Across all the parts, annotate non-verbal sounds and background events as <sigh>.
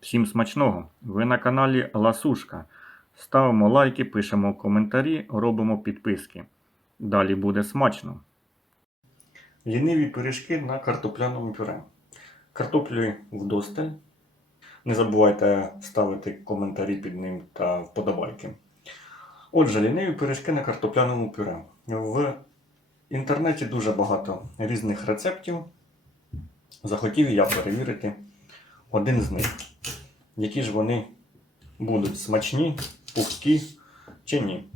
Всім смачного! Ви на каналі Ласушка. Ставимо лайки, пишемо коментарі, робимо підписки. Далі буде смачно. Ліниві пиріжки на картопляному пюре. Картоплі вдосталь. Не забувайте ставити коментарі під ним та вподобайки. Отже, ліниві пиріжки на картопляному пюре. В інтернеті дуже багато різних рецептів. Захотів я перевірити один з них. Які ж вони будуть смачні, пухкі чи ні.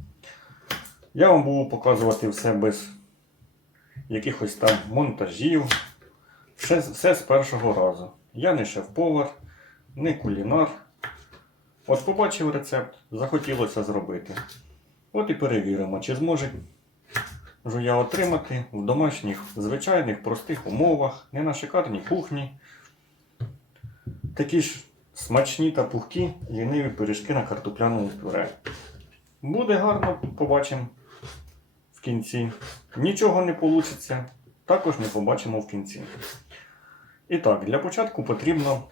Я вам буду показувати все без якихось там монтажів. Все, все з першого разу. Я не шеф-повар, не кулінар. От побачив рецепт, захотілося зробити. От і перевіримо, чи зможе ж я отримати в домашніх, звичайних, простих умовах, не на шикарній кухні. Такі ж смачні та пухкі ліниві пиріжки на картопляному пюре. Буде гарно, побачимо в кінці. Нічого не вийде, також не побачимо в кінці. І так, для початку потрібно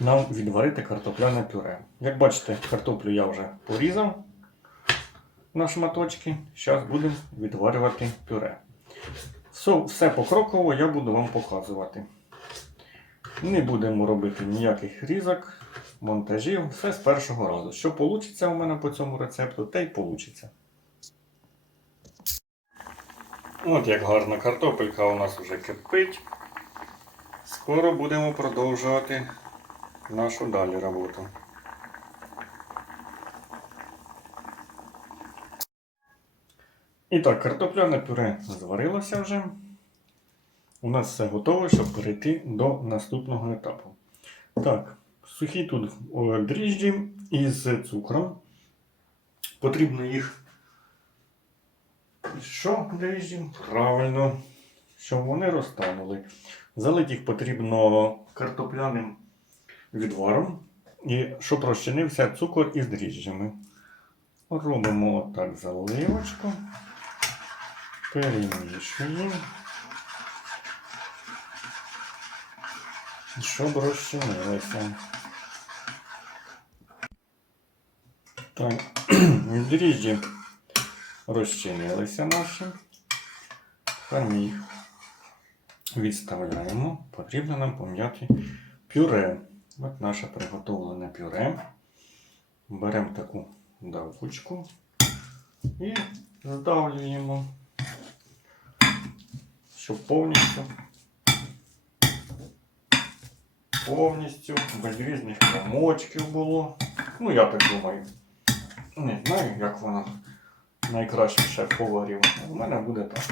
нам відварити картопляне пюре. Як бачите, картоплю я вже порізав на шматочки. Зараз будемо відварювати пюре. Все, все покроково я буду вам показувати. Не будемо робити ніяких різок, монтажів, все з першого разу. Що вийде у мене по цьому рецепту, те й вийде. От як гарна картопелька у нас вже кипить. Скоро будемо продовжувати нашу далі роботу. І так, картопляне пюре зварилося вже. У нас все готово, щоб перейти до наступного етапу. Так, сухі тут дріжджі із цукром. Потрібно їх. Що дріжджі? Правильно, щоб вони розтанули. Залити їх потрібно картопляним відваром. І щоб розчинився цукор із дріжджами. Робимо отак заливочку. Перемішуємо. Щоб розчинилося. Так, <clears throat> дріжджі розчинилися наші. Тепер ми їх відставляємо. Потрібно нам пом'яти пюре. От наше приготовлене пюре. Беремо таку давочку і здавлюємо, щоб повністю повністю, без різних комочків було. Ну, я так думаю. Не знаю, як воно найкраще шеф-поварів. У мене буде так.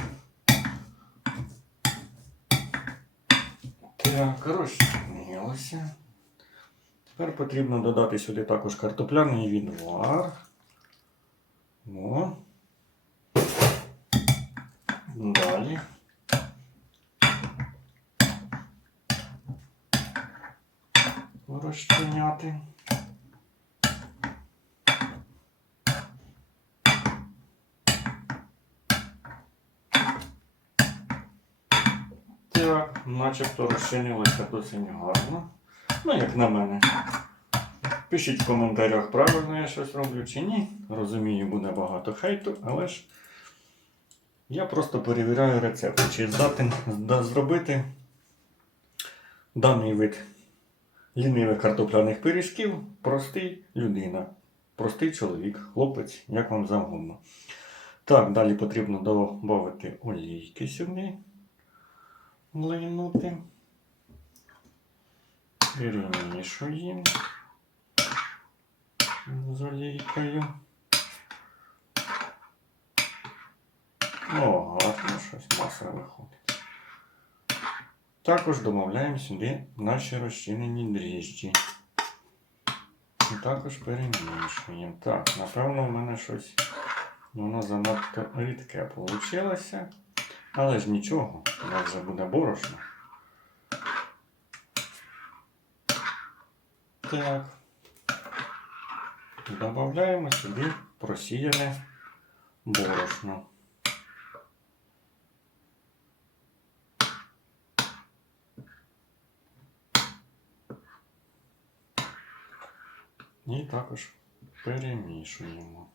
Так, розчинилося. Тепер потрібно додати сюди також картопляний відвар. О. Далі. Розчиняти. Так, начебто розчинилося досить гарно. Ну, як на мене. Пишіть в коментарях, правильно я щось роблю чи ні. Розумію, буде багато хейту, але ж я просто перевіряю рецепт, чи здатен зробити даний вид лінивих картопляних пиріжків простий людина, простий чоловік, хлопець, як вам завгодно. Так, далі потрібно додати олійки сюди. Линути. Перемішуємо з олійкою. О, гарно щось маса виходить. Також додаємо сюди наші розчинені дріжджі. І також перемішуємо. Так, напевно, в мене щось воно занадто рідке вийшло. Але ж нічого, у нас вже буде борошно. Так. Добавляємо сюди просіяне борошно. І також перемішуємо.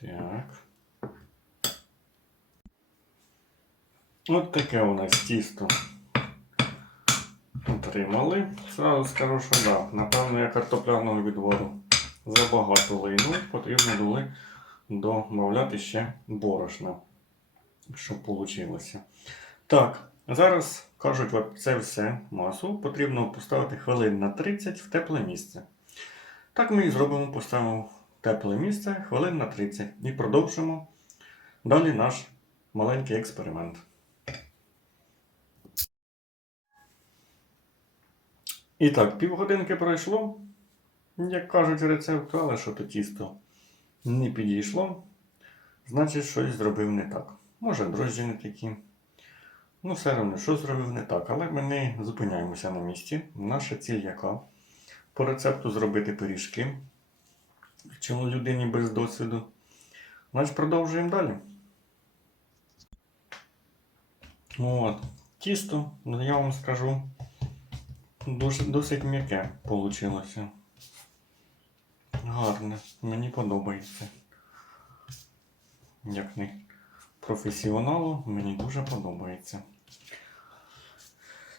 Так. От таке у нас тісто. Отримали. Сразу скажу, що да. Напевно, я картопляного відвару забагато лину. Потрібно доли додати ще борошна, щоб вийшло. Так, зараз кажуть, це все масу потрібно поставити хвилин на 30 в тепле місце. Так ми і зробимо, поставимо в тепле місце хвилин на 30 і продовжимо далі наш маленький експеримент. І так, півгодинки пройшло. Як кажуть рецепт, але що то тісто не підійшло, значить щось зробив не так. Може, дрожжі не такі. Ну, все одно, що зробив не так, але ми не зупиняємося на місці. Наша ціль яка? По рецепту зробити пиріжки. Чому людині без досвіду? Значить, продовжуємо далі. От, тісто, я вам скажу, досить м'яке вийшло. Гарне, мені подобається. Як не професіоналу, мені дуже подобається.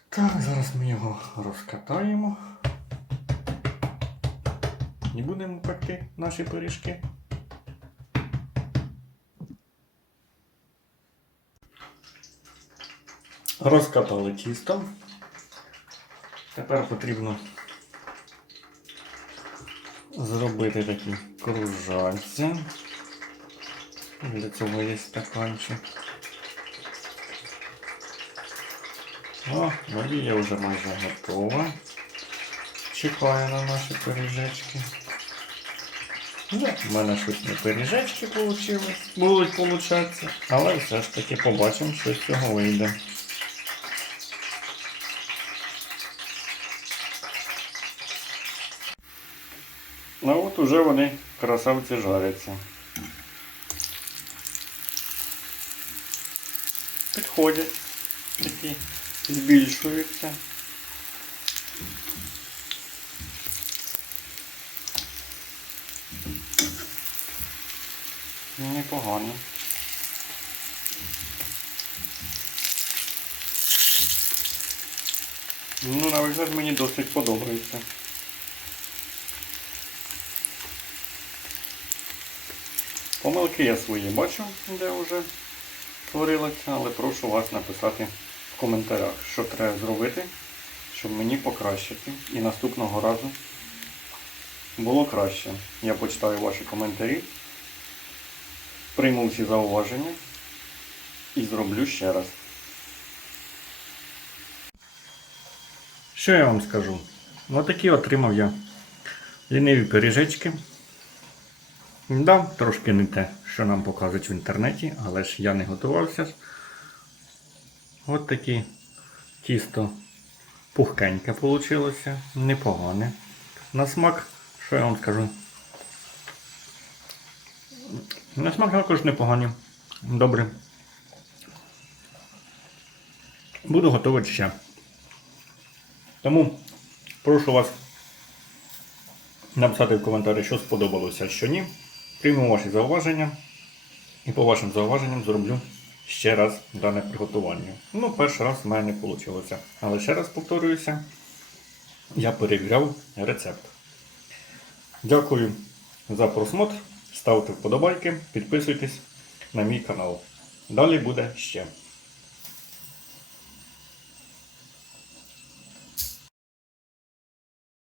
Так, зараз ми його розкатаємо. І будемо пекти наші пиріжки. Розкатали тісто. Тепер потрібно зробити такі кружальці. Для цього є стаканчик. О, олія вже майже готова. Чекає на наші пиріжечки. Ну, в мене щось не пиріжечки вийшли, будуть получатися, але все ж таки побачимо, що з цього вийде. Ну от уже вони красавці жаряться. Підходять, такі збільшуються. Непогано. Ну, на вигляд мені досить подобається. Помилки я свої бачу, де вже творилося, але прошу вас написати в коментарях, що треба зробити, щоб мені покращити. І наступного разу було краще. Я почитаю ваші коментарі, прийму всі зауваження і зроблю ще раз. Що я вам скажу? Отакі отримав я ліниві пиріжечки. Да, трошки не те, що нам показують в інтернеті, але ж я не готувався. От такі тісто пухкеньке вийшло, непогане. На смак, що я вам скажу? На смак також непоганий. Добре. Буду готувати ще. Тому прошу вас написати в коментарі, що сподобалося, що ні. Прийму ваші зауваження і по вашим зауваженням зроблю ще раз дане приготування. Ну, перший раз в мене не вийшло. Але ще раз повторююся, я перевіряв рецепт. Дякую за просмотр. Ставте вподобайки, підписуйтесь на мій канал. Далі буде ще.